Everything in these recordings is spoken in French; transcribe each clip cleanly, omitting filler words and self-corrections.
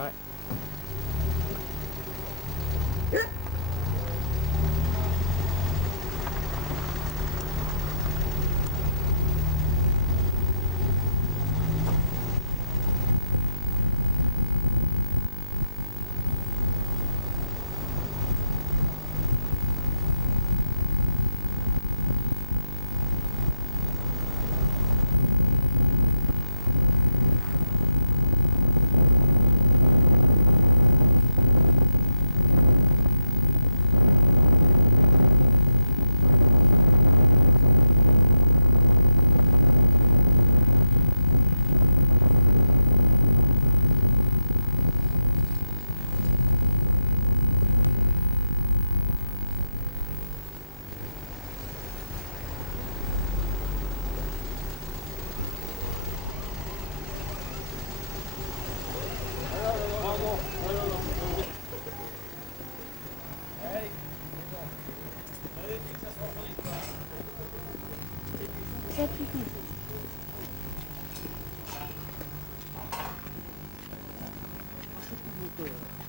Ouais.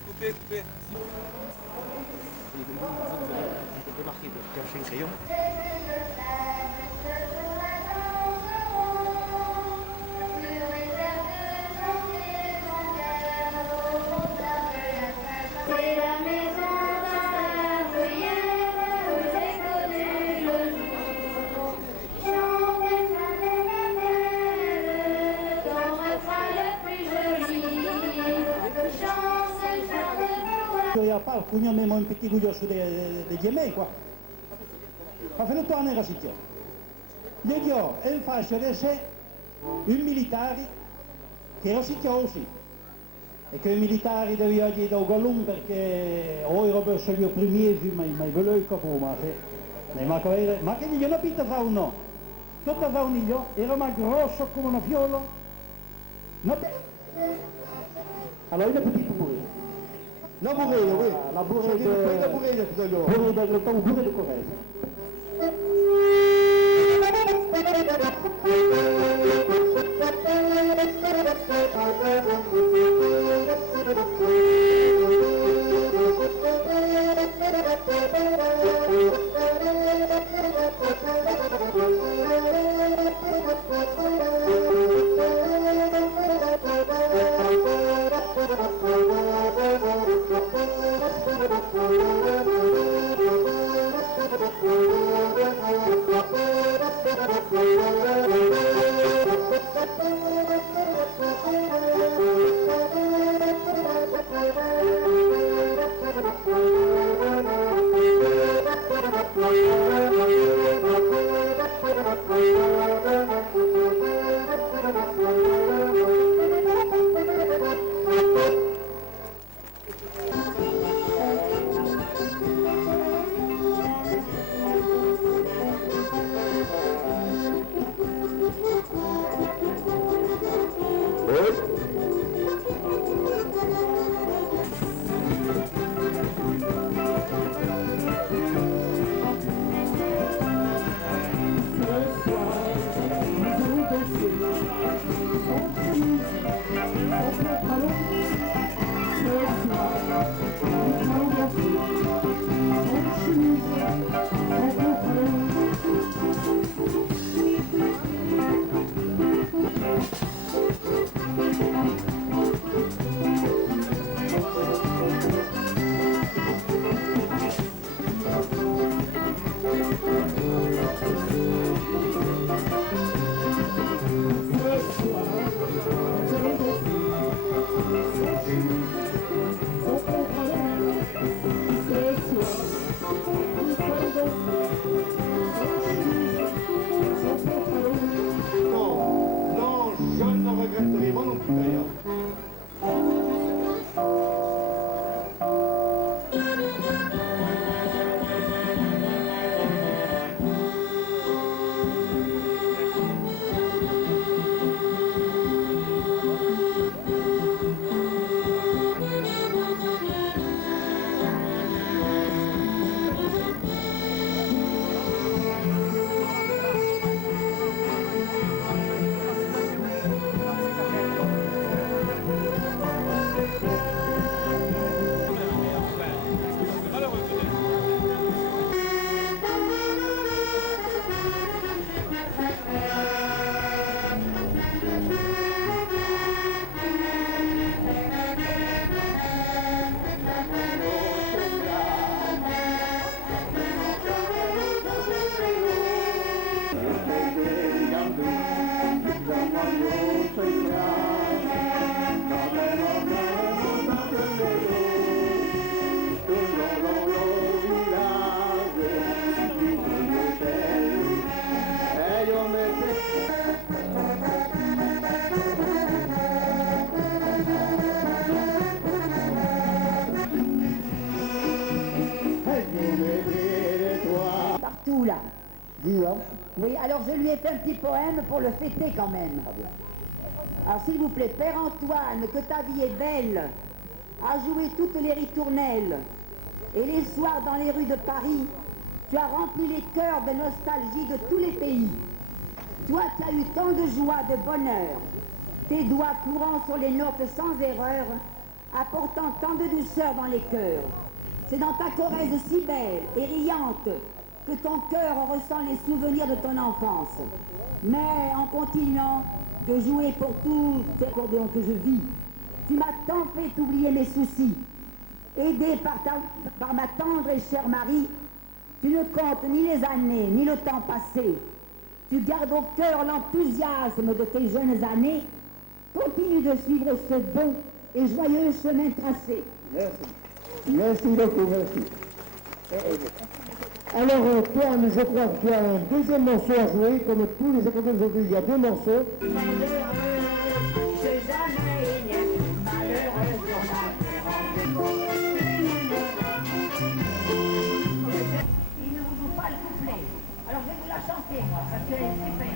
Coupé, coupé. Vous pouvez marquer, vous cherchez un crayon. C'est la maison d'un bruyère où j'ai connu le jour. Chantez Fanelle, ton refrain le plus joli. Chantez Fanelle. Il n'y a pas, pugno même un petit gouillot su de diamè qua. Ma fai tutto nella situazione. Gli dico, e faccio adesso un militare che lo si così. E che i militari devono dire da Gallum perché ora ero per il primo film, ma volevo capire, ma che gli non pita fa un no. Tutto fa un iglio, era ma grosso come una fiola. No, allora il petito pure. La bourrée, oui. La bourrée de... La bourrée, il y a Bourrée de Greta ou bourrée de Corrèze. dessous là. Guillaume. Oui, alors je lui ai fait un petit poème pour le fêter quand même. Alors s'il vous plaît, Père Antoine, que ta vie est belle, à jouer toutes les ritournelles, et les soirs dans les rues de Paris, tu as rempli les cœurs de nostalgie de tous les pays. Toi qui as eu tant de joie, de bonheur, tes doigts courant sur les notes sans erreur, apportant tant de douceur dans les cœurs. C'est dans ta Corrèze si belle et riante que ton cœur ressent les souvenirs de ton enfance. Mais en continuant de jouer pour tout cet accordéon que je vis, tu m'as tant fait oublier mes soucis. Aidé par ma tendre et chère Marie, tu ne comptes ni les années, ni le temps passé. Tu gardes au cœur l'enthousiasme de tes jeunes années. Continue de suivre ce bon et joyeux chemin tracé. Merci. Merci beaucoup, merci. Alors, Antoine, je crois que tu as un deuxième morceau à jouer, comme tous les accordéons aujourd'hui, il y a deux morceaux. Il ne vous joue pas le couplet. Alors je vais vous la chanter, moi, parce qu'elle est super.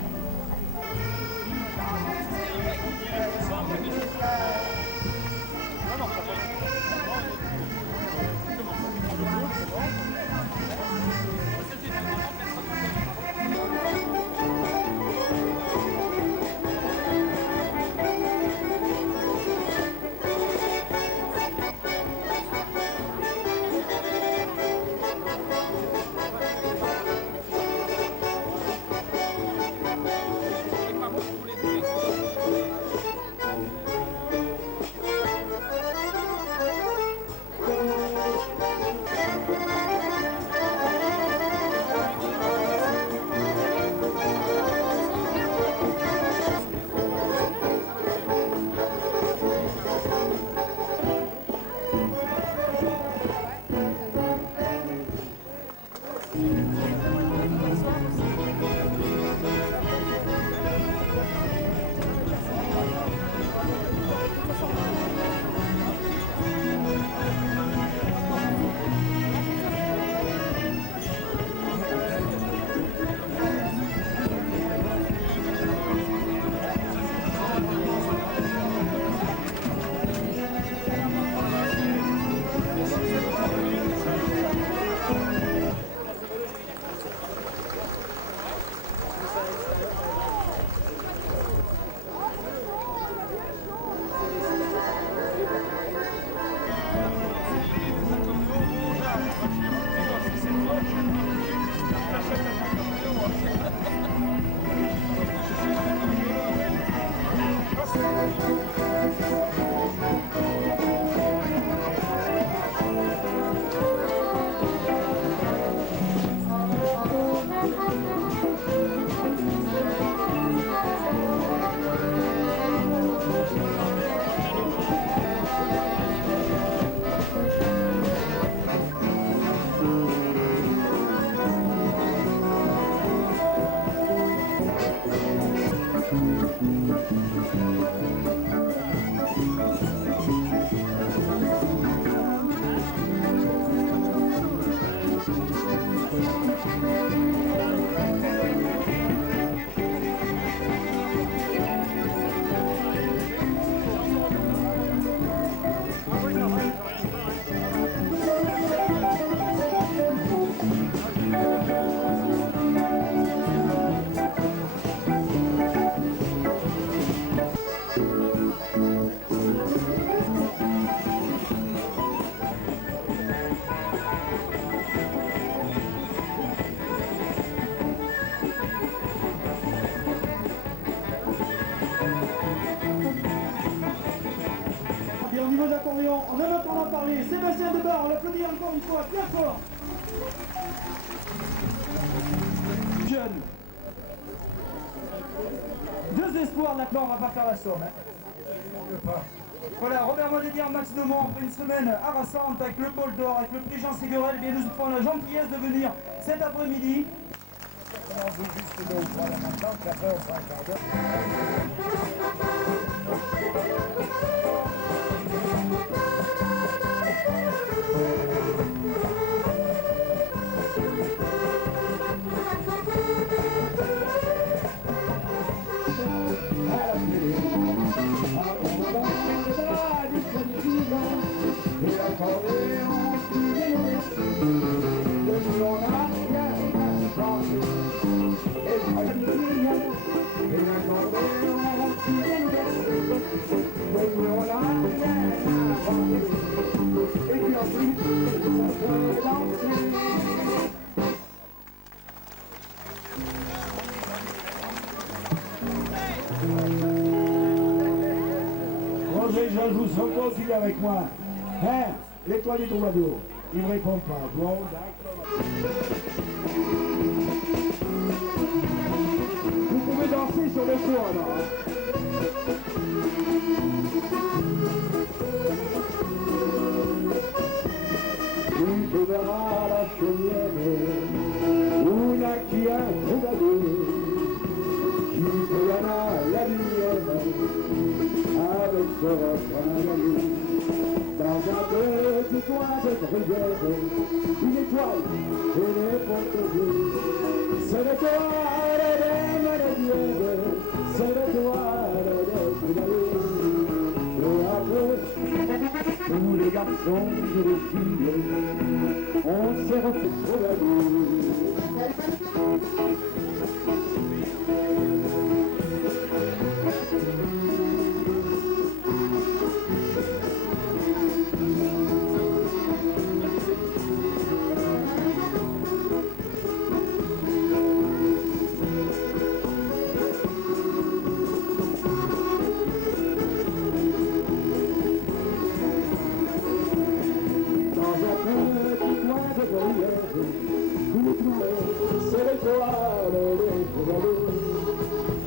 Et au niveau de l'accordéon, on en entend parler. Sébastien Debar, on l'applaudit encore une fois, bien fort. Jeune. Deux espoirs, maintenant on va pas faire la somme. Hein. Voilà, Robert Modédier, Max Demont, après une semaine harassante avec le bol d'or, avec le prix Jean Séguerel, bien nous avons la gentillesse de venir cet après-midi. On joue juste 2 ou 3 là maintenant, puis après on fera un quart d'heure. Alors les gens jouent sont continuent avec moi. Hein? L'étoile du troubadour. Il me répond pas. Bon, d'accord. Vous pouvez danser sur le toit, là. Tu trouveras la chaumière où il y a qui a un troubadour qui brillera la lumière avec ce refrain d'amour. Dans un petit coin de bruyère, une étoile répond toujours. C'est l'étoile des maladies, c'est l'étoile des troubadours. Et après, tous les garçons et les filles, on s'est refait troubadour. C'est l'étoile des troubadours.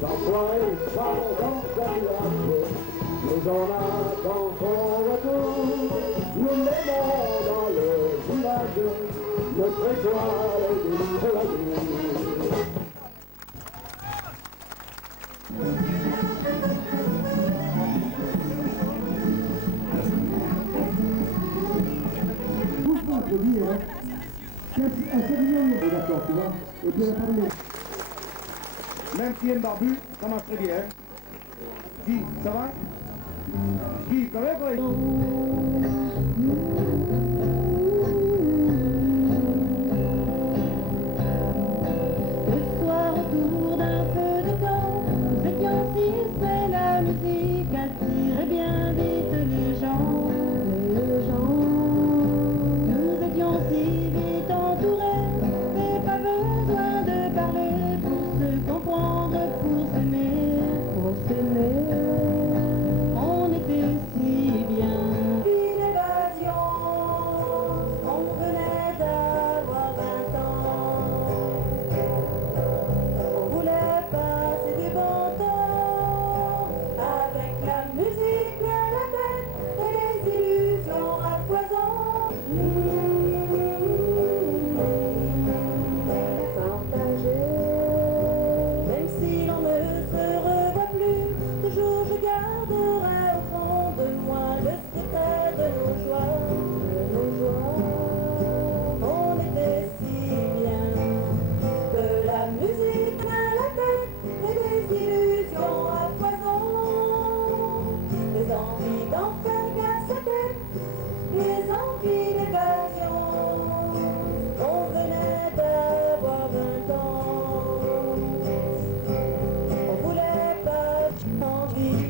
Parfois il parle dans un village, mais on attend son retour. Nous l'aimons dans le village, notre étoile des troubadours. Doucement, applaudis, hein. Un Sévillon, d'accord, tu vois. Et puis on va parler. Même s'il y a une barbu, ça marche très bien. Guy, ça va? Guy, quand même, Le soir, autour d'un feu de camp, nous étions six, mais la musique attirait bien vite les gens. Nous étions si vite entourés, et pas besoin de parler pour se comprendre, pour s'aimer, On était si bien. Une évasion, on venait d'avoir 20 ans. On voulait passer du bon temps, avec la musique plein la tête et les illusions à foison. Partager, même si l'on ne se revoit plus, toujours je garderai au fond de moi le secret de nos joies, On était si bien, de la musique plein la tête et des illusions à foison, des envies d'en faire qu'à sa tête, les envies d'évasion. On venait d'avoir 20 ans, on voulait pas envie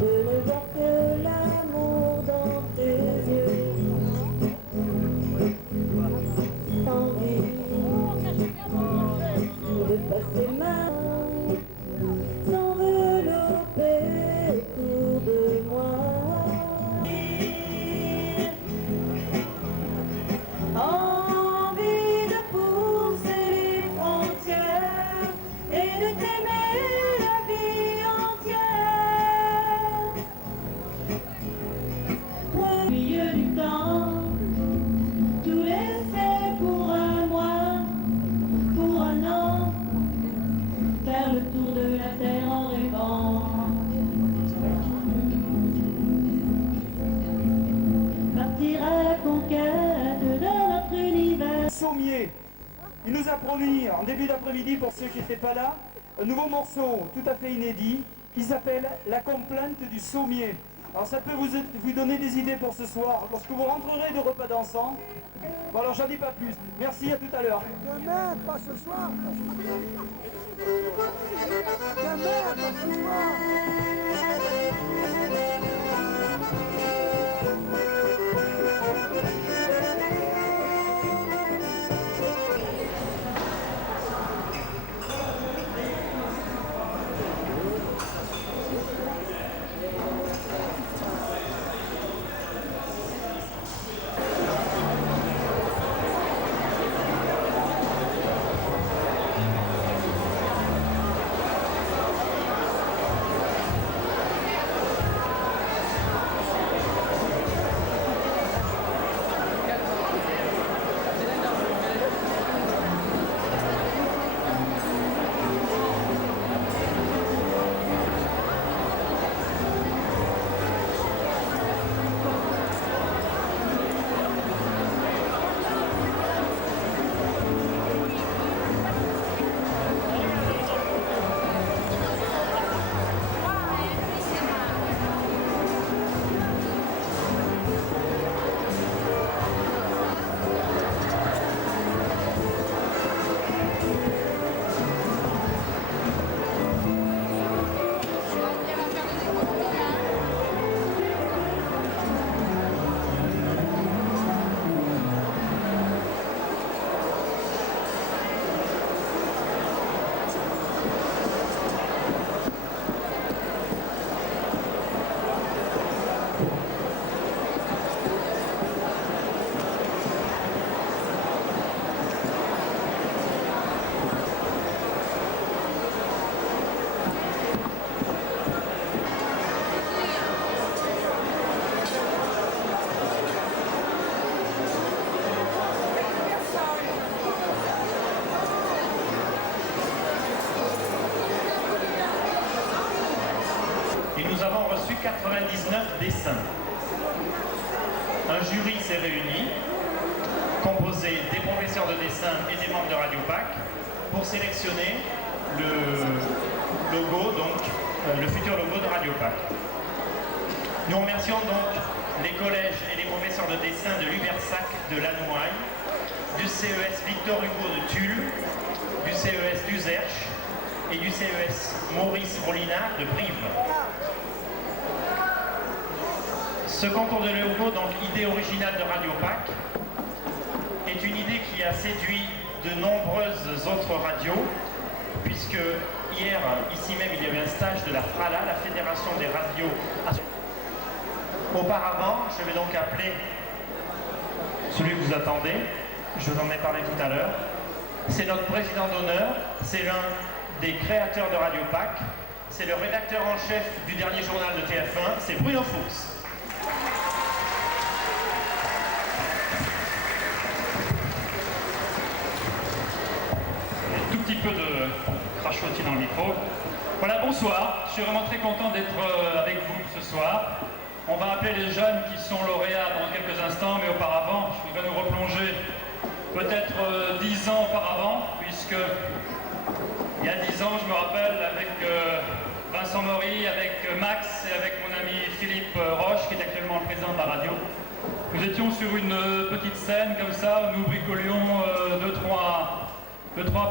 de ne voir que l'amour dans tes yeux. Envie de passer ma main, s'envelopper autour de moi. Envie de pousser les frontières et de t'aimer la vie entière. Au milieu du temps, tout laisser pour un mois, pour un an, faire le tour de la terre en rêvant. Partir à la conquête de notre univers. Saumier. Il nous a promis en début d'après-midi, pour ceux qui n'étaient pas là, un nouveau morceau tout à fait inédit qui s'appelle La complainte du saumier. Alors ça peut vous donner des idées pour ce soir, lorsque vous rentrerez de repas dansant. Bon alors j'en dis pas plus. Merci, à tout à l'heure. Demain, pas ce soir. Demain, pas ce soir. et nous avons reçu 99 dessins. Un jury s'est réuni, composé des professeurs de dessin et des membres de Radio PAC, pour sélectionner le logo, donc le futur logo de Radio PAC. Nous remercions donc les collèges et les professeurs de dessin de l'Ubersac de Lannoy, du CES Victor Hugo de Tulle, du CES d'Uzerche et du CES Maurice Rollinard de Brive. Ce concours de logo, donc idée originale de Radio PAC, est une idée qui a séduit de nombreuses autres radios, puisque hier, ici même, il y avait un stage de la FRALA, la Fédération des radios. Auparavant, je vais donc appeler celui que vous attendez, je vous en ai parlé tout à l'heure. C'est notre président d'honneur, c'est l'un des créateurs de Radio PAC, c'est le rédacteur en chef du dernier journal de TF1, c'est Bruno Fuchs. Un tout petit peu de crachotis dans le micro. Voilà, bonsoir, je suis vraiment très content d'être avec vous ce soir. On va appeler les jeunes qui sont lauréats dans quelques instants, mais auparavant, je voudrais nous replonger peut-être 10 ans auparavant, puisque il y a 10 ans, je me rappelle, avec Vincent Maury, avec Max et avec mon ami Philippe Roche, qui est actuellement le président de la radio. Nous étions sur une petite scène comme ça, où nous bricolions deux, trois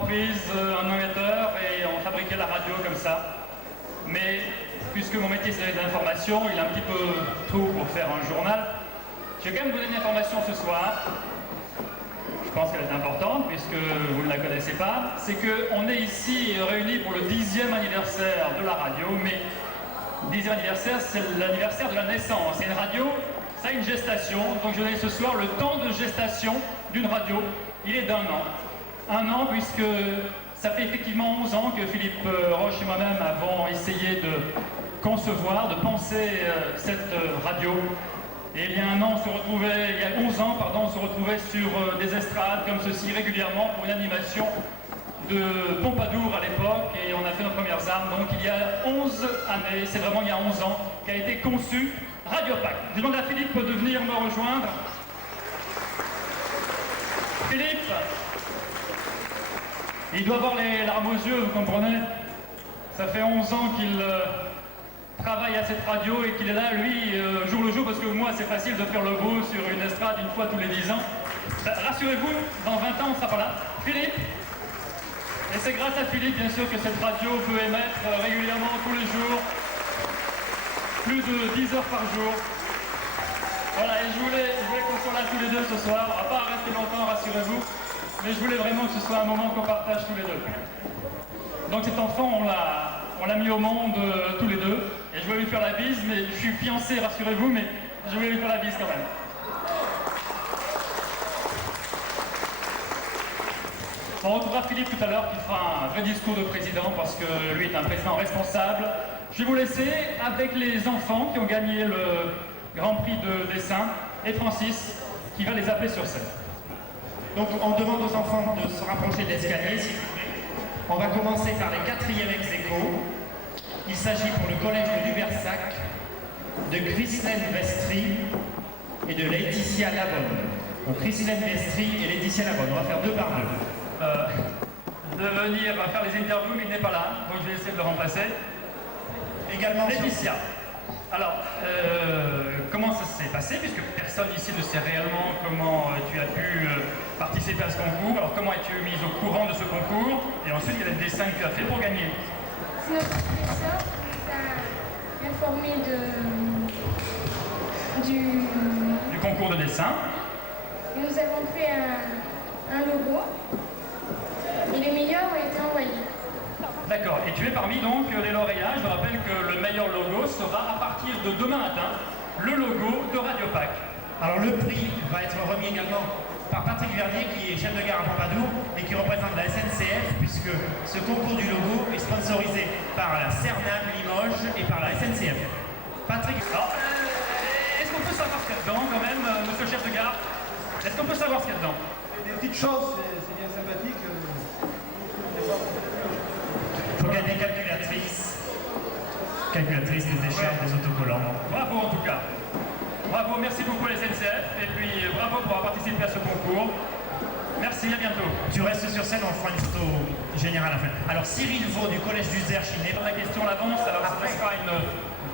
prises, un émetteur, et on fabriquait la radio comme ça. Mais puisque mon métier c'est l'information, il est un petit peu tôt pour faire un journal. Je vais quand même vous donner une information ce soir. Je pense qu'elle est importante puisque vous ne la connaissez pas. C'est qu'on est ici réunis pour le 10e anniversaire de la radio, mais le 10e anniversaire, c'est l'anniversaire de la naissance. Et une radio, ça a une gestation. Donc je vais donner ce soir le temps de gestation d'une radio. Il est d'un an. Un an puisque ça fait effectivement 11 ans que Philippe Roche et moi-même avons essayé de concevoir, de penser cette radio. Et il y a un an, il y a 11 ans, pardon, on se retrouvait sur des estrades comme ceci régulièrement pour une animation de Pompadour à l'époque, et on a fait nos premières armes. Donc il y a 11 années, c'est vraiment il y a 11 ans, qu'a été conçu Radio PAC. Je demande à Philippe de venir me rejoindre. Philippe, il doit avoir les larmes aux yeux, vous comprenez? Ça fait 11 ans qu'il travaille à cette radio et qu'il est là, lui, jour le jour, parce que moi, c'est facile de faire le beau sur une estrade une fois tous les 10 ans. Rassurez-vous, dans 20 ans, on ne sera pas là. Philippe, et c'est grâce à Philippe, bien sûr, que cette radio peut émettre régulièrement, tous les jours, plus de 10 heures par jour. Voilà, et je voulais qu'on soit là tous les deux ce soir. On ne va pas rester longtemps, rassurez-vous. Mais je voulais vraiment que ce soit un moment qu'on partage tous les deux. Donc cet enfant, on l'a mis au monde tous les deux. Et je voulais lui faire la bise, mais je suis fiancé, rassurez-vous, mais je voulais lui faire la bise quand même. On retrouvera Philippe tout à l'heure qui fera un vrai discours de président parce que lui est un président responsable. Je vais vous laisser avec les enfants qui ont gagné le Grand Prix de dessin et Francis qui va les appeler sur scène. Donc on demande aux enfants de se rapprocher de l'escalier, s'il vous plaît. On va commencer par les 4e ex-aequo. Il s'agit pour le collège de Lubersac, de Christine Vestry et de Laetitia Labonne. Donc Christine Vestry et Laetitia Labonne. On va faire deux par deux. De venir faire les interviews, mais il n'est pas là, donc je vais essayer de le remplacer. Également Laetitia. Alors, comment ça s'est passé, puisque personne ici ne sait réellement comment tu as pu participer à ce concours. Alors, comment es-tu mise au courant de ce concours? Et ensuite, quel est le dessin que tu as fait pour gagner? C'est notre professeur qui nous a informé du concours de dessin. Et nous avons fait un logo. Et les meilleurs ont été envoyés. D'accord. Et tu es parmi donc les lauréats. Je rappelle que le meilleur logo sera à partir de demain matin le logo de Radio PAC. Alors le prix va être remis également par Patrick Vernier qui est chef de gare à Pompadour et qui représente la SNCF puisque ce concours du logo est sponsorisé par la Cernam Limoges et par la SNCF. Patrick. Alors, est-ce qu'on peut savoir ce qu'il y a dedans quand même, monsieur le chef de gare? Est-ce qu'on peut savoir ce qu'il y a dedans? Des petites choses, c'est bien sympathique. Il faut gagner calculatrice. calculatrice des déchets, des autocollants. Bravo en tout cas. Bravo, merci beaucoup à la SNCF et puis bravo pour avoir participé à ce concours. Merci, à bientôt. Tu restes sur scène, on fera une photo générale à la fin. Alors Cyril Vaux du collège du Zerch, il n'est pas La question l'avance, alors ça sera une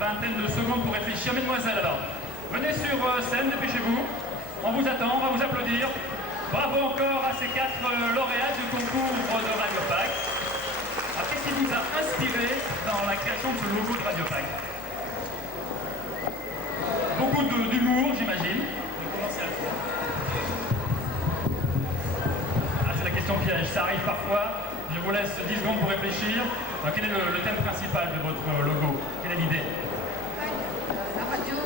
vingtaine de secondes pour réfléchir. Mesdemoiselles, alors, venez sur scène, dépêchez-vous. On vous attend, on va vous applaudir. Bravo encore à ces 4 lauréats du concours de Radio Pack. Alors, qu'est-ce qui vous a inspiré dans la création de ce logo de Radio Pack? Beaucoup d'humour, j'imagine. Ah, c'est la question piège, ça arrive parfois. Je vous laisse 10 secondes pour réfléchir. Alors, quel est le thème principal de votre logo? Quelle est l'idée? La radio.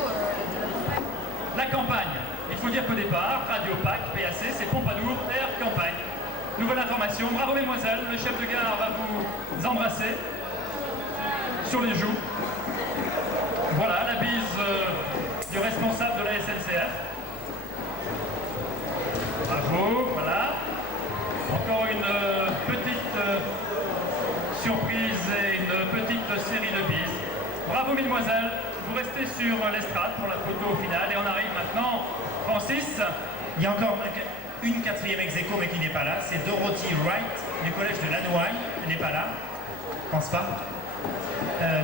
La campagne. Il faut dire qu'au départ, Radio PAC, PAC, c'est Pompadour, Air Campagne. Nouvelle information. Bravo mesdemoiselles, le chef de gare va vous embrasser sur les joues. Voilà, la bise du responsable de la SNCF. Bravo, voilà. Encore une petite surprise et une petite série de bises. Bravo mesdemoiselles, vous restez sur l'estrade pour la photo finale et on arrive maintenant, Francis. Il y a encore une 4e ex-aequo mais qui n'est pas là, c'est Dorothy Wright du collège de Lanouaille, elle n'est pas là, je pense pas.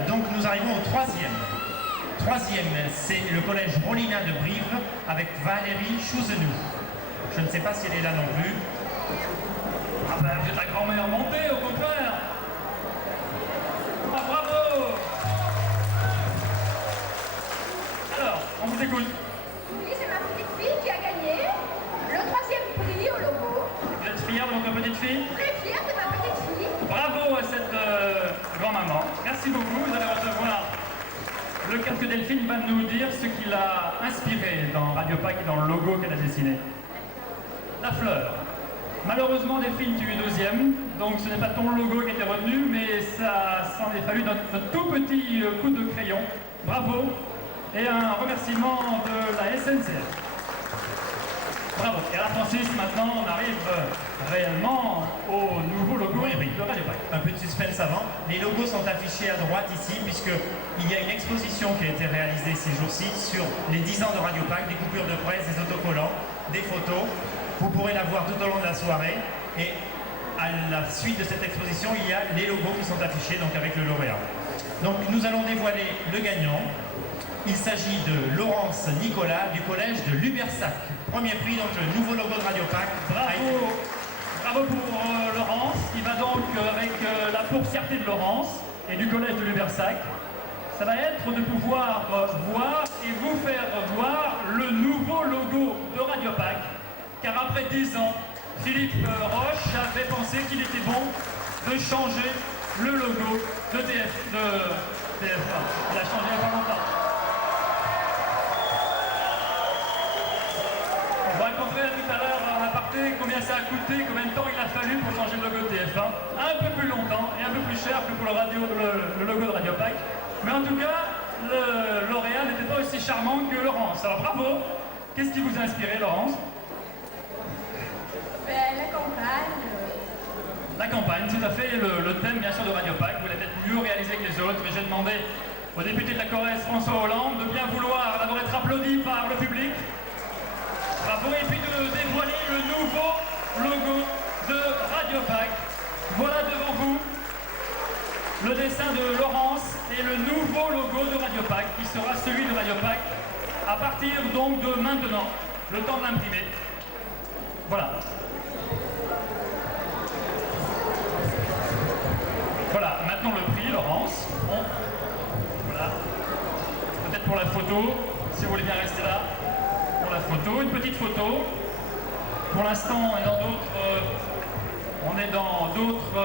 Donc nous arrivons au 3e. 3e, c'est le collège Rolina de Brive avec Valérie Chouzenou. Je ne sais pas si elle est là non plus. Ah ben, vous êtes la grand-mère montée, au contraire. Ah, bravo. Alors, on vous écoute. Oui, c'est ma petite fille qui a gagné le 3e prix au logo. Vous êtes fière de votre petite fille? Très fière de ma petite fille. Bravo à cette grand-maman. Merci beaucoup, vous allez recevoir le casque. Delphine va nous dire ce qui l'a inspiré dans Radio Pack et dans le logo qu'elle a dessiné. La fleur. Malheureusement, Delphine, tu es 2e, donc ce n'est pas ton logo qui a été retenu, mais ça s'en est fallu notre tout petit coup de crayon. Bravo, et un remerciement de la SNCF. Bravo. Et là, Francis, maintenant, on arrive réellement au nouveau logo de Radio Pack. Un peu de suspense avant. Les logos sont affichés à droite ici, puisqu'il y a une exposition qui a été réalisée ces jours-ci sur les 10 ans de Radio Pack, des coupures de presse, des autocollants, des photos. Vous pourrez la voir tout au long de la soirée. Et à la suite de cette exposition, il y a les logos qui sont affichés, donc avec le lauréat. Donc nous allons dévoiler le gagnant. Il s'agit de Laurence Nicolas du collège de Lubersac. Premier prix, donc le nouveau logo de Radio Pack. Bravo, bravo pour Laurence, qui va donc avec la pourfierté de Laurence et du collège de Lubersac. Ça va être de pouvoir voir et vous faire voir le nouveau logo de Radio Pack. Car après 10 ans, Philippe Roche avait pensé qu'il était bon de changer le logo de TF1. Il a changé il n'y a pas longtemps. On va rencontrer tout à l'heure en aparté combien ça a coûté, combien de temps il a fallu pour changer le logo de TF1. Un peu plus longtemps et un peu plus cher que pour le logo de Radio Pack. Mais en tout cas, le lauréat n'était pas aussi charmant que Laurence. Alors bravo. Qu'est-ce qui vous a inspiré, Laurence? La campagne. La campagne, tout à fait, le thème bien sûr de Radio Pack. Vous l'avez peut-être mieux réalisé que les autres, mais j'ai demandé au député de la Corrèze, François Hollande, de bien vouloir d'abord être applaudi par le public. Bravo, et puis de dévoiler le nouveau logo de Radio Pack. Voilà devant vous le dessin de Laurence et le nouveau logo de Radio Pack, qui sera celui de Radio Pack à partir donc de maintenant, le temps de l'imprimer. Voilà. Voilà, maintenant le prix, Laurence. Bon. Voilà. Peut-être pour la photo, si vous voulez bien rester là. Pour la photo, une petite photo. Pour l'instant, on est dans d'autres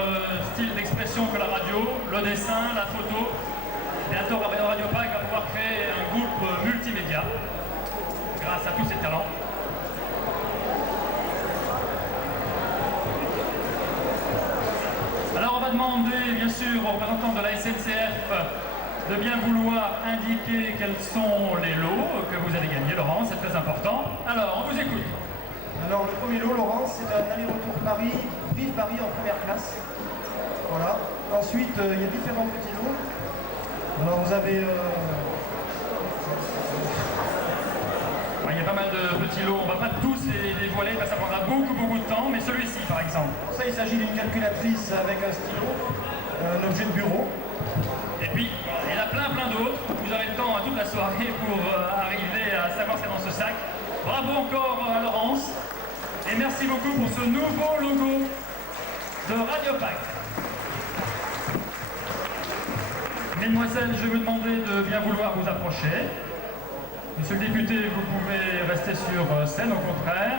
styles d'expression que la radio, le dessin, la photo. Bientôt, Radio Pack va pouvoir créer un groupe multimédia grâce à tous ces talents. Alors on va demander bien sûr aux représentants de la SNCF de bien vouloir indiquer quels sont les lots que vous allez gagner, Laurent, c'est très important. Alors, on vous écoute. Alors, le premier lot, Laurent, c'est un aller-retour Paris, Brive-Paris en première classe. Voilà. Ensuite, il y a différents petits lots. Alors vous avez... Il y a pas mal de petits lots, on va pas tous les dévoiler, ça prendra beaucoup de temps, mais celui-ci par exemple. Ça, il s'agit d'une calculatrice avec un stylo, un objet de bureau. Et puis, il y en a plein d'autres. Vous avez le temps toute la soirée pour arriver à savoir ce qu'il y a dans ce sac. Bravo encore à Laurence. Et merci beaucoup pour ce nouveau logo de Radiopac. Mesdemoiselles, je vais vous demander de bien vouloir vous approcher. Monsieur le député, vous pouvez rester sur scène, au contraire.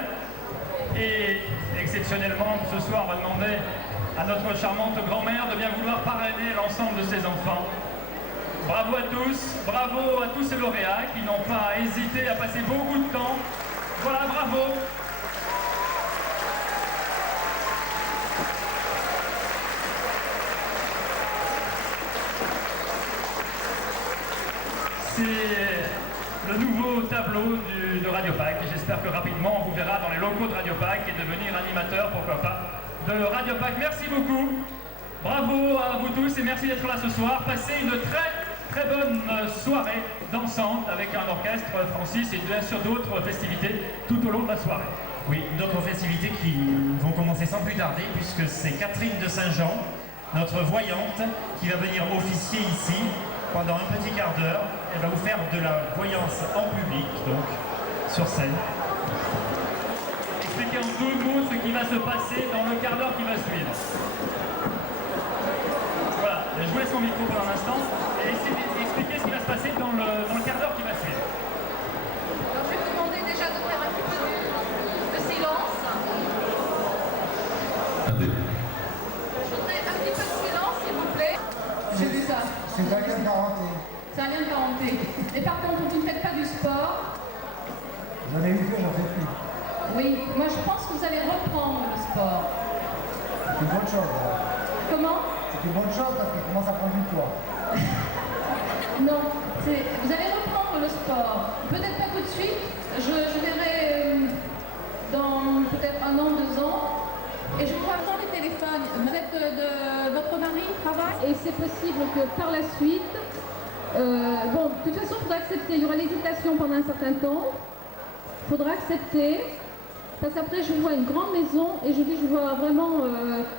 Et exceptionnellement, ce soir, on va demander à notre charmante grand-mère de bien vouloir parrainer l'ensemble de ses enfants. Bravo à tous, bravo à tous ces lauréats qui n'ont pas hésité à passer beaucoup de temps. Voilà, bravo. C'est le nouveau tableau de Radiopac. J'espère que rapidement on vous verra dans les locaux de Radiopac et devenir animateur, pourquoi pas, de Radiopac. Merci beaucoup. Bravo à vous tous et merci d'être là ce soir. Passez une très bonne soirée dansante avec un orchestre, Francis, et bien sûr d'autres festivités tout au long de la soirée. Oui, d'autres festivités qui vont commencer sans plus tarder puisque c'est Catherine de Saint-Jean, notre voyante, qui va venir officier ici pendant un petit quart d'heure. Elle va vous faire de la voyance en public, donc sur scène. Expliquez en 2 mots ce qui va se passer dans le quart d'heure qui va suivre. Voilà, je vous laisse mon micro pour un instant et expliquez ce qui va se passer dans le quart d'heure qui va suivre. Alors, je vais vous demander déjà de faire un petit peu de silence. Je voudrais un petit peu de silence, s'il vous plaît. J'ai vu ça. C'est un lien de parenté. C'est un lien de parenté. Et par contre, vous ne faites pas du sport. J'en ai eu fait, j'en fais plus. Oui, moi je pense que vous allez reprendre le sport. C'est une bonne chose. Comment? C'est une bonne chose parce qu'il commence à prendre du poids. Non, vous allez reprendre le sport. Peut-être pas tout de suite. Je verrai dans peut-être 1 an, 2 ans. Et je crois dans les téléphones, vous êtes votre mari travaille? Et c'est possible que par la suite, bon, de toute façon, il faudra accepter. Il y aura l'hésitation pendant un certain temps. Il faudra accepter. Parce qu'après, je vois une grande maison et je dis, je vois vraiment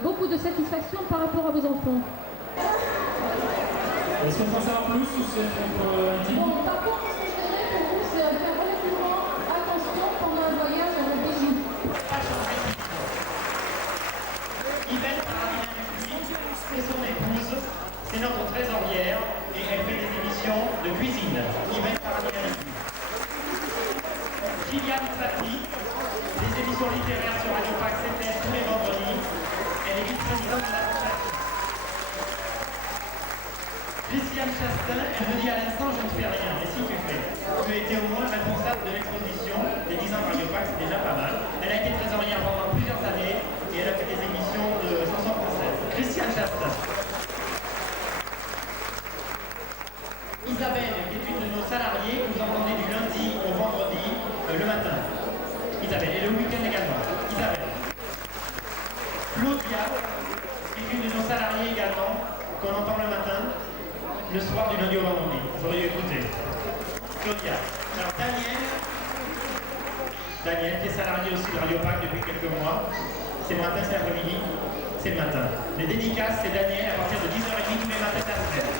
beaucoup de satisfaction par rapport à vos enfants. Est-ce qu'on peut en savoir plus ou c'est intime? Bon, par contre, ce que je dirais pour vous, c'est de faire relativement attention pendant un voyage à vos bijoux. Yvette Paradis-Dupuis, c'est son épouse, c'est notre trésorière et elle fait des émissions de cuisine. Yvette Paradis-Dupuis. Gilliane Fati, des émissions littéraires sur Radiopac, c'était tous les vendredis. Elle est vice-présidente de la recherche. Christiane Chastin, elle me dit à l'instant, je ne fais rien. Mais si tu fais, tu as été au moins responsable de l'exposition des 10 ans de Radiopac, c'est déjà pas mal. Elle a été trésorière pendant plusieurs années et elle a fait des émissions de chansons françaises. Christiane Chastin. Isabelle, qui est une de nos salariés, que vous entendez du lundi au vendredi, le matin. Isabelle, et le week-end également. Isabelle. Claudia, qui est une de nos salariés également, qu'on entend le matin, le soir du lundi au vendredi. Vous auriez écouté. Claudia. Alors Daniel, qui est salarié aussi de Radiopac depuis quelques mois. C'est le matin, c'est l'après-midi, c'est le matin. Les dédicaces, c'est Daniel à partir de 10h30 tous les matins de la semaine.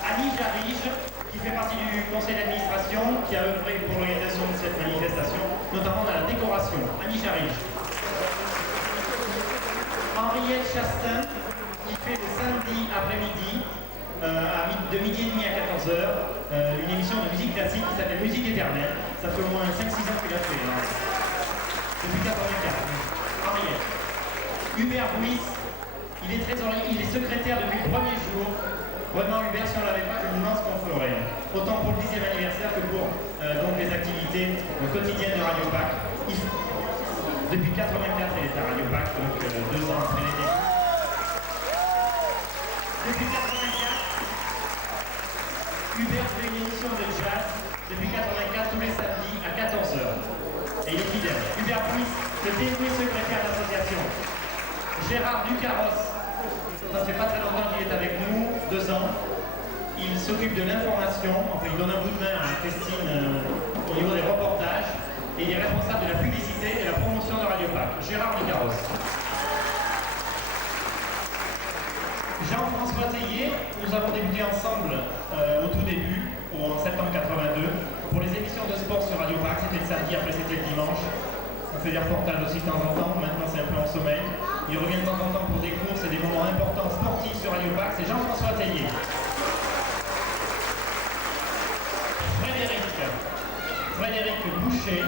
Annie Jarige, qui fait partie du conseil d'administration, qui a œuvré pour l'organisation de cette manifestation, notamment dans la décoration. Annie Jarige. Henriette Chastin, qui fait le samedi après-midi, de midi et demi à 14h, une émission de musique classique qui s'appelle Musique éternelle. Ça fait au moins 5-6 ans qu'il a fait, hein. Depuis 84. Henriette. Hubert Bouis, il est trésorier, il est secrétaire depuis le premier jour. Vraiment, Hubert, si on ne l'avait pas, je me demande ce qu'on ferait. Autant pour le 10e anniversaire que pour donc les activités quotidiennes de Radiopac. Depuis 84, il est à Radiopac, donc 2 ans après les débuts. Depuis 84, Hubert fait une émission de jazz depuis 84 tous les samedis à 14h. Et il est fidèle. Hubert Bouis, le dévoué secrétaire de l'association. Gérard Ducarros, ça fait pas très longtemps qu'il est avec nous, 2 ans. Il s'occupe de l'information, enfin il donne un bout de main à Christine au niveau des reportages, et il est responsable de la publicité et de la promotion de Radio Pack. Gérard Licaros. Jean-François Tellier, nous avons débuté ensemble au tout début, en septembre 82, pour les émissions de sport sur Radio Pack. C'était le samedi, après c'était le dimanche. On fait des reportages aussi de temps en temps, maintenant c'est un peu en sommeil. Il revient de temps en temps pour des courses et des moments importants sportifs sur Radio Pack, c'est Jean-François Tellier. Frédéric Boucher,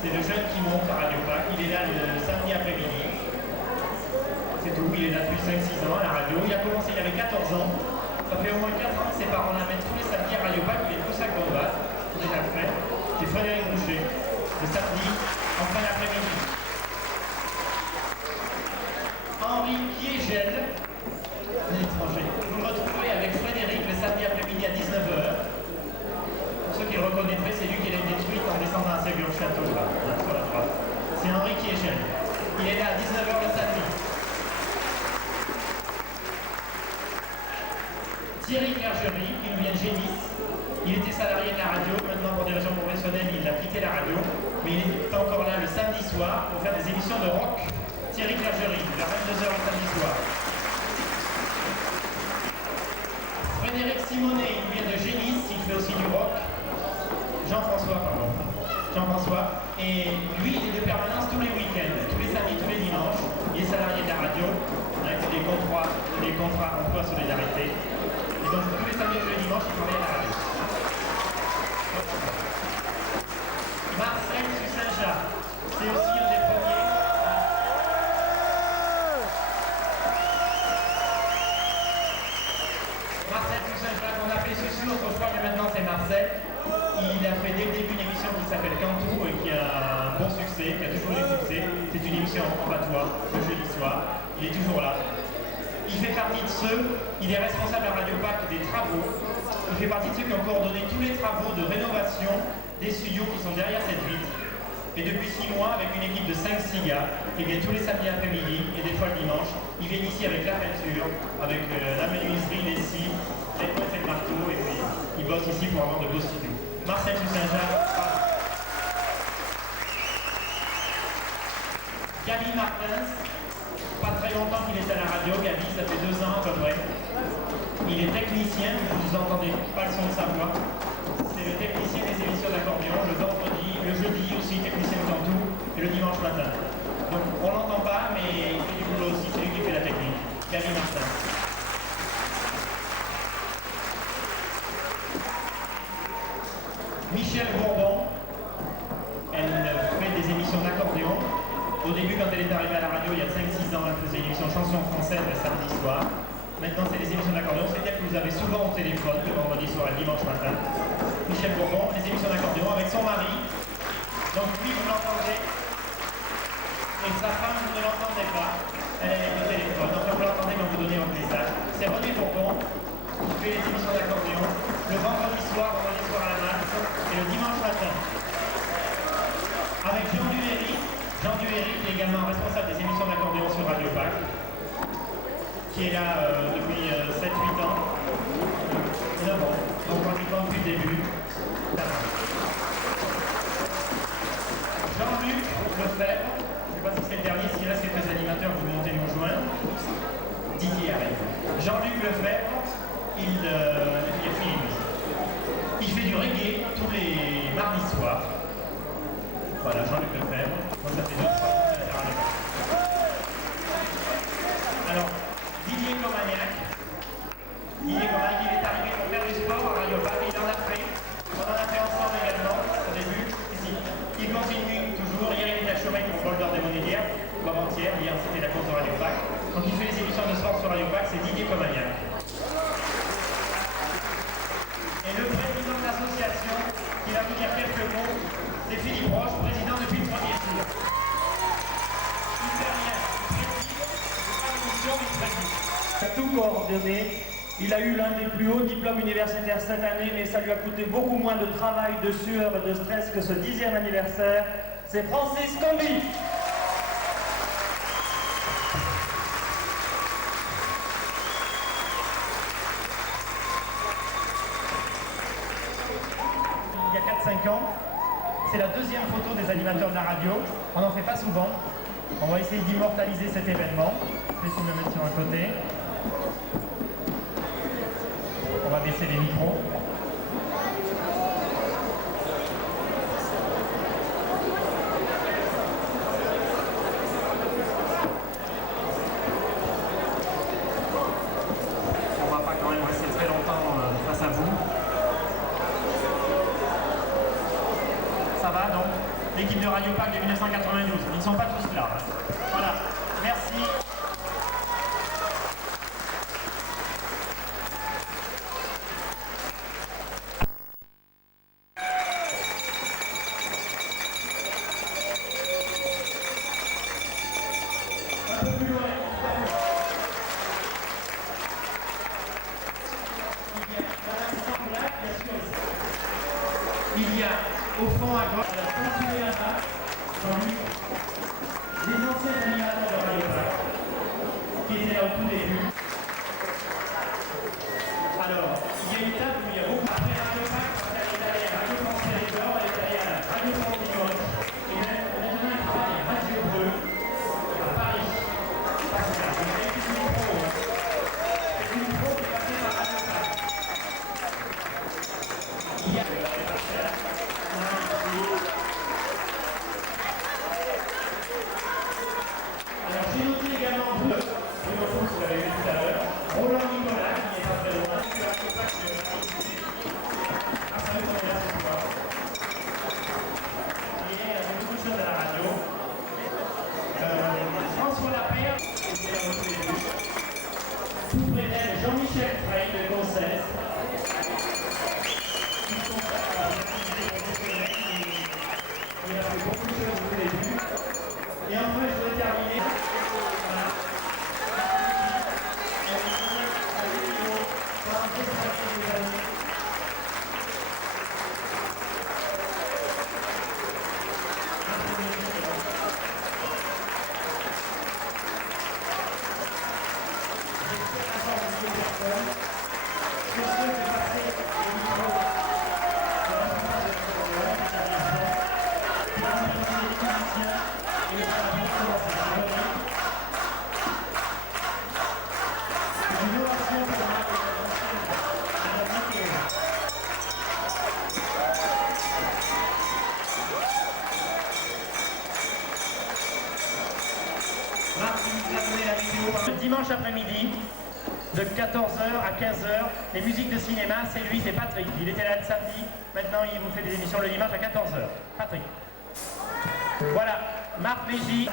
c'est le jeune qui monte à Radio Pack, il est là le samedi après-midi. C'est tout, il est là depuis 5-6 ans à la radio. Il a commencé, il avait 14 ans. Ça fait au moins 4 ans que ses parents l'amènent tous les samedis à Radio Pack, il est tout ça qu'on va. Il est là fait. C'est Frédéric Boucher, le samedi, en fin d'après-midi. Henri Kiegel, l'étranger. Vous le retrouvez avec Frédéric le samedi après-midi à 19h. Pour ceux qui le reconnaîtraient, c'est lui qui l'a détruite en descendant à Ségur Château, là, sur la droite. C'est Henri Kiegel. Il est là à 19h le samedi. Thierry Clergerie, qui nous vient de Génis. Il était salarié de la radio, maintenant pour des raisons professionnelles, il a quitté la radio, mais il est encore là le samedi soir pour faire des émissions de rock. Thierry Clergerie, vers 22h le samedi soir. Frédéric Simonet, il vient de Génis, il fait aussi du rock. Jean-François, et lui il est de permanence tous les week-ends, tous les samedis, tous les dimanches. Il est salarié de la radio, avec des contrats emploi solidarité. Et donc tous les samedis, tous les dimanches, il travaille à la radio. Marcel Saint-Jacques, c'est aussi un des premiers. Marcel Saint-Jacques, on a fait Susu autrefois, mais maintenant c'est Marcel. Il a fait dès le début une émission qui s'appelle Cantou et qui a un bon succès, qui a toujours eu du succès. C'est une émission en combattoir, le jeudi soir. Il est toujours là. Il fait partie de ceux, il est responsable à Radio Pack des travaux. Il fait partie de ceux qui ont coordonné tous les travaux de rénovation des studios qui sont derrière cette vitre. Et depuis 6 mois, avec une équipe de 5-6 gars, qui viennent tous les samedis après-midi et des fois le dimanche, ils viennent ici avec la peinture, avec la menuiserie, les scies, les pointes et le marteau, et puis ils bossent ici pour avoir de beaux studios. Marcel Saint-Jacques. Gaby Martins, pas très longtemps qu'il est à la radio, Gaby, ça fait 2 ans à peu près. Il est technicien, vous n'entendez pas le son de sa voix. C'est le technicien des émissions d'accordéon, le vendredi, le jeudi aussi, technicien de Cantou, et le dimanche matin. Donc on l'entend pas, mais il fait du boulot aussi, c'est lui qui fait la technique. Gaby Martins. Michel Bourbon, elle fait des émissions d'accordéon. Au début, quand elle est arrivée à la radio, il y a 5-6 ans, elle faisait une émission chanson française le samedi soir. Maintenant, c'est des émissions d'accordéon. C'est elle que vous avez souvent au téléphone, le vendredi soir et le dimanche matin. Michel Bourbon, les émissions d'accordéon avec son mari. Donc lui, vous l'entendez. Et sa femme, vous ne l'entendez pas. Elle est au téléphone. Donc vous l'entendez quand vous donnez votre message. C'est René Bourbon qui fait les émissions d'accordéon le vendredi soir à la masse et le dimanche matin. Avec Jean Duhéry, qui est également responsable des émissions d'accordéon sur Radio Pack, qui est là depuis 7-8 ans. 9 ans, donc pratiquement depuis le début. Jean-Luc Lefebvre, je ne sais pas si c'est le dernier, s'il reste quelques animateurs, vous montez nous joindre. Didier arrive. Jean-Luc Lefebvre, il fait du reggae tous les mardis soirs. Voilà, Jean-Luc Lefebvre. Moi, ça fait 2 fois que je vais faire un. Alors, Didier Comagnac, il est arrivé pour faire du sport à Radio Pack, il en a fait. On en a fait ensemble également, au début, ici. Il continue toujours. Hier, il était à Chaumeil pour le bol d'or des Monédières, ou avant-hier, hier c'était la course de Radio Pack. Donc il fait les émissions de sport sur Radio Pack, c'est Didier Comagnac. Et le président de l'association, qui va vous dire quelques mots, c'est Philippe Roche, président depuis le premier tour. Il fait rien, il préside, c'est pas une mission, mais il préside. Il a tout coordonné. Il a eu l'un des plus hauts diplômes universitaires cette année, mais ça lui a coûté beaucoup moins de travail, de sueur et de stress que ce 10e anniversaire. C'est Francis Combi. 5 ans. C'est la deuxième photo des animateurs de la radio. On n'en fait pas souvent. On va essayer d'immortaliser cet événement. Je vais essayer de me mettre sur un côté. On va baisser les micros. On va pas quand même rester très longtemps face à vous. Ça va donc? L'équipe de Radio Pack de 1992. Ils ne sont pas tous là. Hein. Voilà. Merci. Il y a au fond à gauche, la François là-bas, les anciens animateurs de Radio Pack, qui étaient là au tout début. Alors, il y a une table où il y a beaucoup. Après Radio Pack, elle est allée à Radio France Territoire, elle est allée à la Radio France Dimanche, et même maintenant elle travaille à Radio Bleu, à Paris. Parce que vous avez vu ce micro, c'est une micro qui est passée par Radio Pack. Il y a alors j'ai noté également vous l'avez vu tout à l'heure, Roland Nicolas qui est pas très loin, qui a fait ça que il y a beaucoup de choses à la radio. François Lapère, qui était là au début. Tout près d'elle, Jean-Michel Frey de Concesse. Il a fait beaucoup de choses au début. Et enfin, je voudrais terminer. Voilà. Dimanche après-midi, de 14h à 15h, les musiques de cinéma, c'est lui, c'est Patrick. Il était là le samedi, maintenant il vous fait des émissions le dimanche à 14h. Patrick. Voilà, Marc Légy,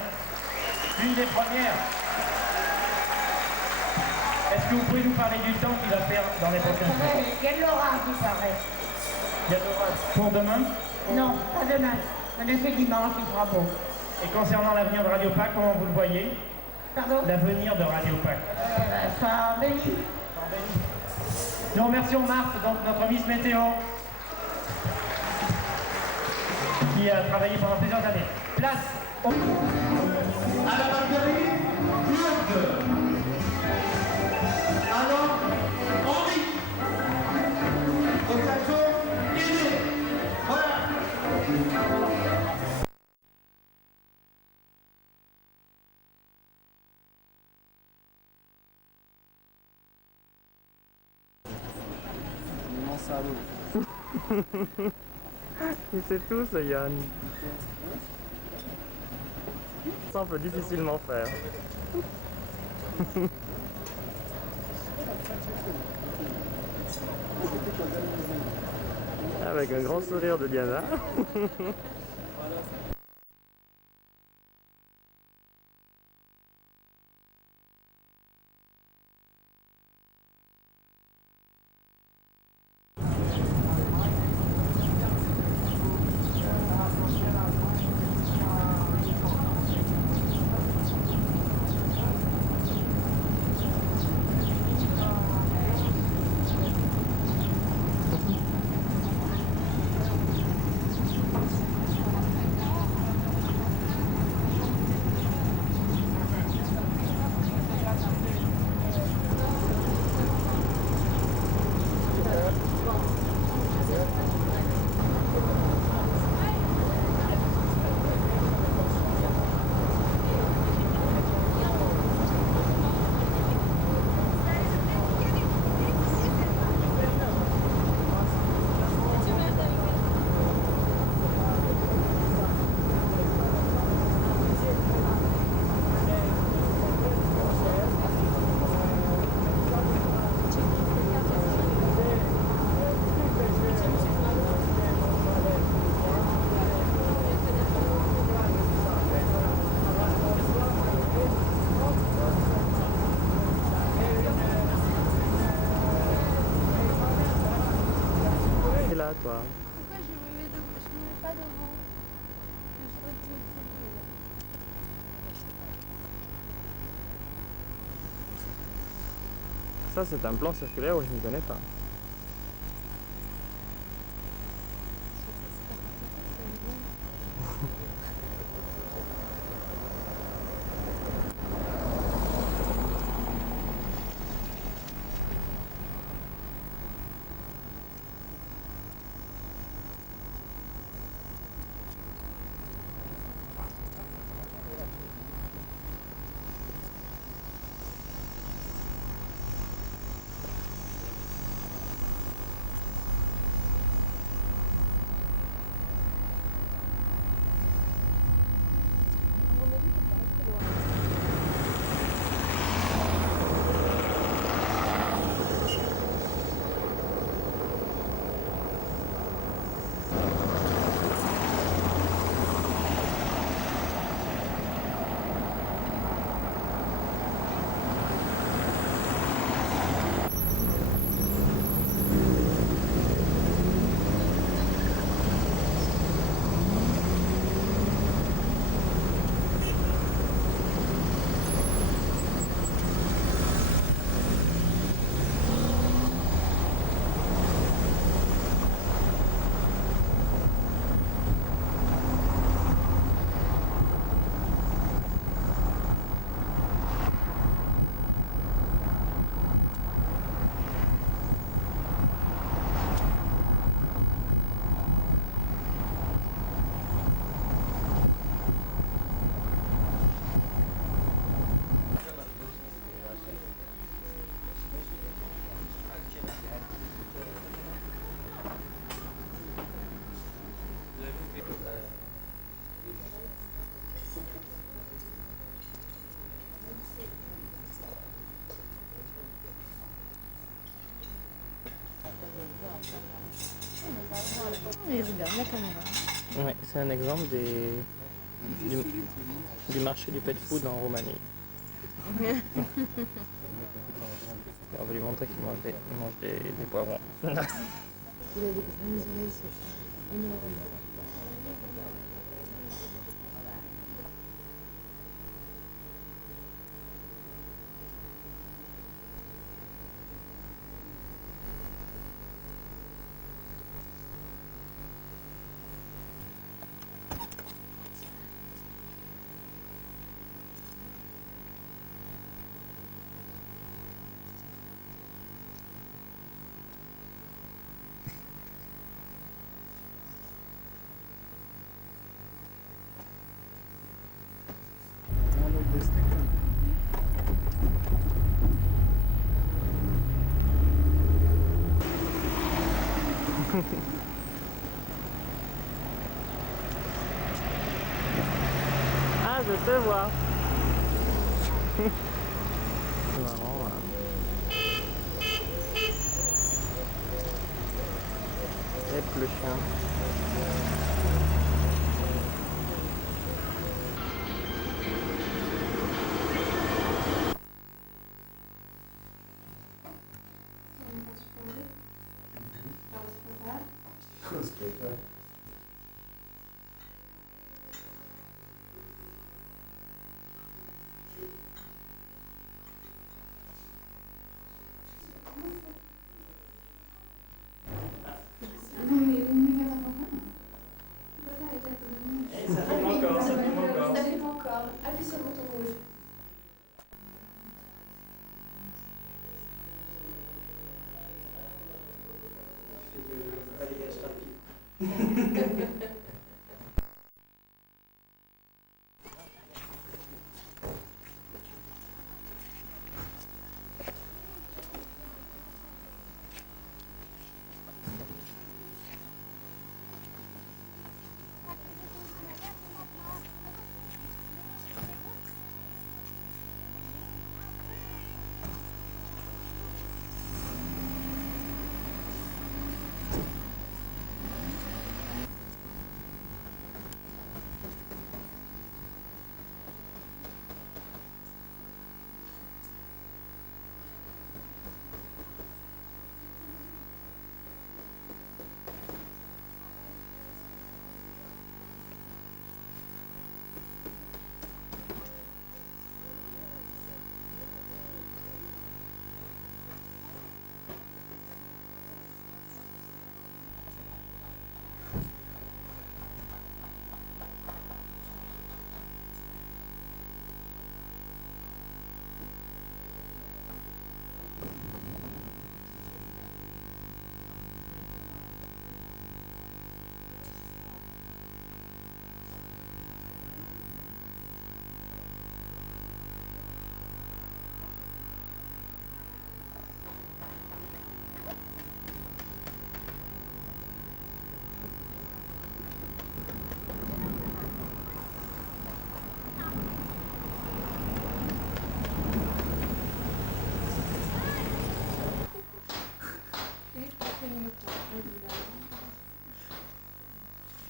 l'une des premières. Est-ce que vous pouvez nous parler du temps qu'il va faire dans les prochaines jours? Il y a de l'orage qui paraît. Il y a de l'orage. Pour demain? Non, pas demain. Demain c'est dimanche, il sera beau. Et concernant l'avenir de Radio Pack, comment vous le voyez? Pardon? L'avenir de Radio Pack. Ça embellit. Nous remercions Marthe, donc notre Miss Météo, qui a travaillé pendant plusieurs années. Place au... À la Marguerite, Claude. Alors, Henri. Au saxo, Guéné. Voilà. Il sait tout, ce Yann. Ça, on peut difficilement faire. Avec un grand sourire de Diana. là, toi. Pourquoi je me mets pas devant? Ça, c'est un plan circulaire où je n'y connais pas. Il regarde la caméra. Ouais, c'est un exemple du marché du pet food en Roumanie. On va lui montrer qu'il mange des poivrons. Il a des grandes oreilles, c'est énorme. Ah, je te vois. C'est marrant, hein. Et le chien. Ça filme encore, ça filme encore. Ça filme encore. Appuie sur le bouton rouge.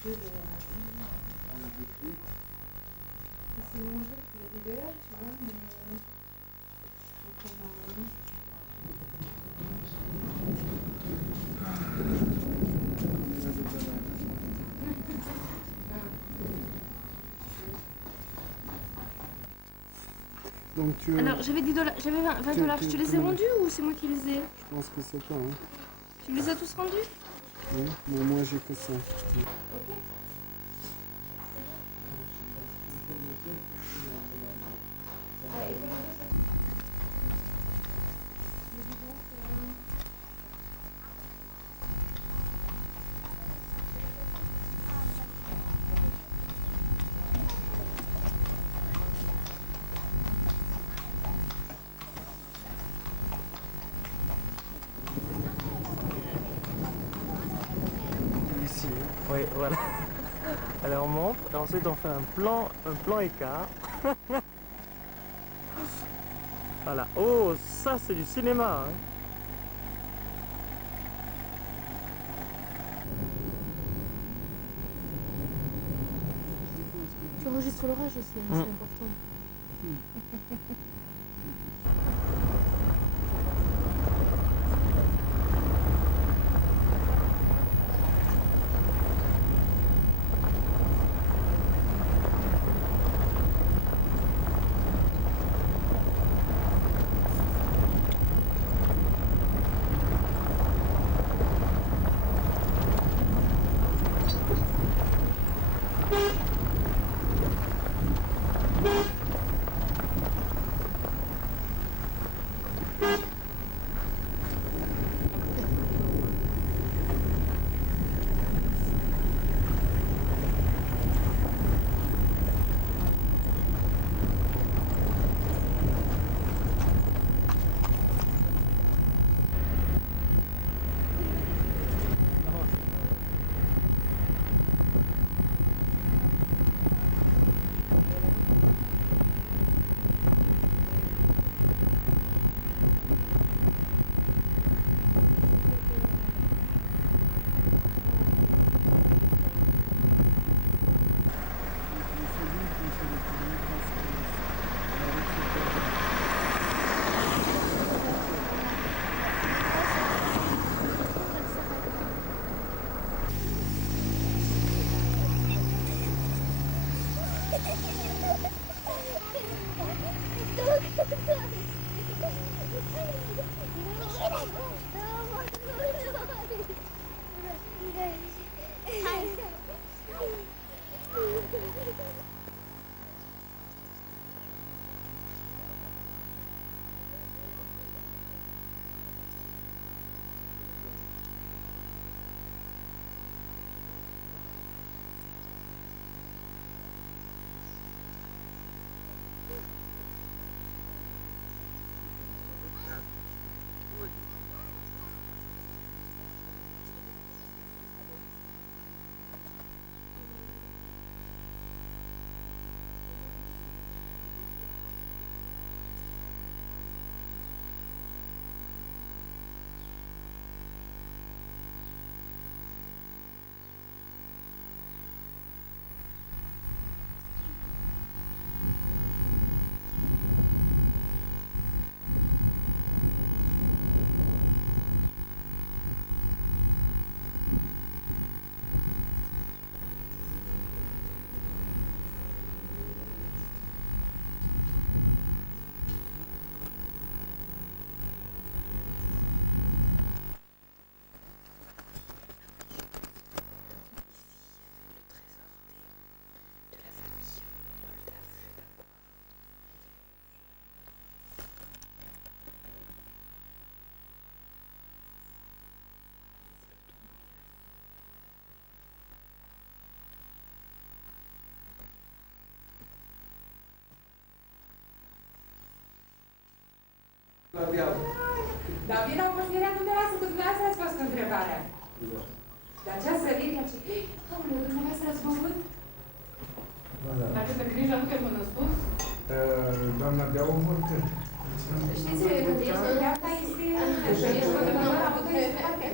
peu de... C'est mangé, tu mets des dehors, tu vois, mais... Donc tu... Alors j'avais 10 $, j'avais 20 $, je te les ai rendus ou c'est moi qui les ai? Je pense que c'est toi. Hein. Tu me les as tous rendus? Oui, mais moi j'ai que ça. Oui, voilà. Allez, on monte et ensuite on fait un plan écart. Voilà. Oh, ça c'est du cinéma. Hein. Tu enregistres l'orage aussi, hein, c'est important. Dar vin au fost era dumneavoastră, că dumneavoastră ați fost întrebarea. De aceea sărit, i-am zis, aoleu, dumneavoastră ați făcut? Dacă pe grijă nu te-am răspuns? Doamna Beau, oricând. Știți, dreapta este... Ești vădător, am văzut în spate.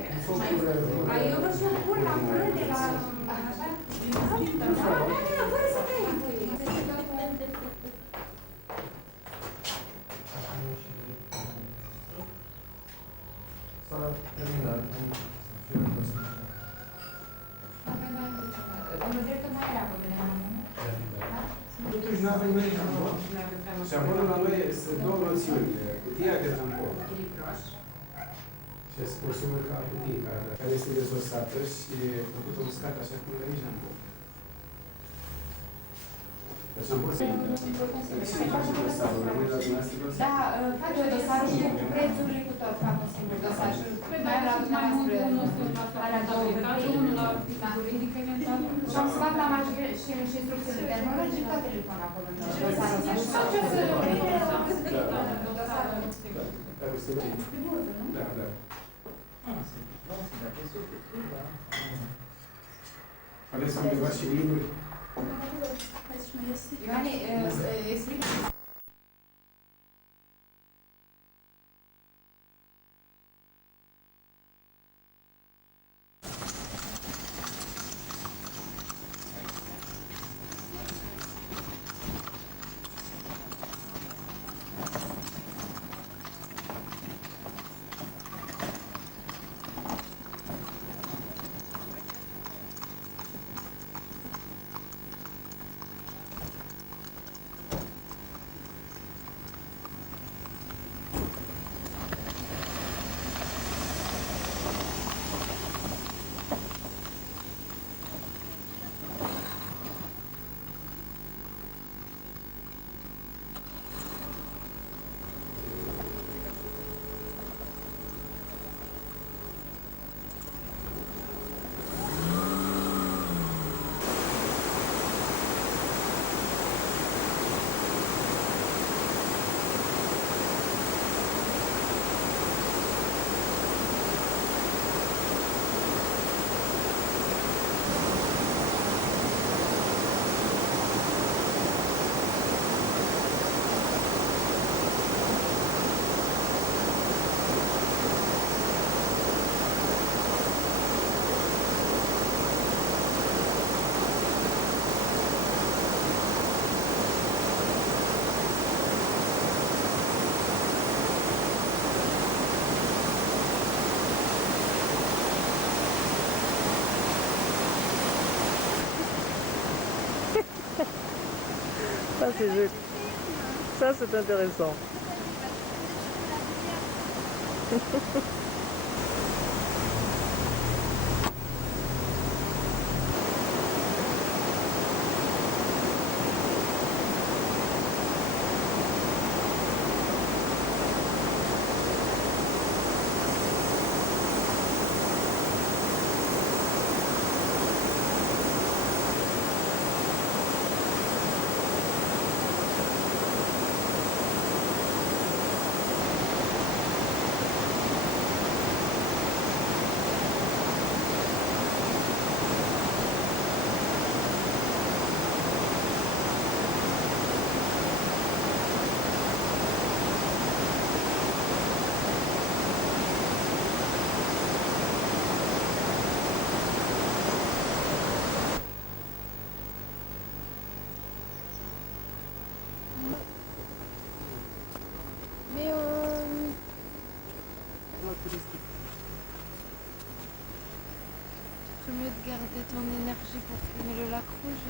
Eu văd și un pur la frâne, la... așa. atunci nu avem noi jambon. Jambonul la noi este două noțiuni. Cutia de jambon. Și se consumă ca cutie, care este dezosată și făcută uscat așa cum veni jambon. Jambon se Da, face dosarul cu prețurile cu tot, fac un singur dosar. Mai la dumneavoastră, alea două și am să fac la magine și instrucțiile tehnologice, toate le pun acolo în dosarul ăsta. Și fac ce să le Da, da. Aveți undeva și limburi? Ioane, explică. Ça c'est joli. Ça c'est intéressant. C'est mieux de garder ton énergie pour filmer le lac rouge.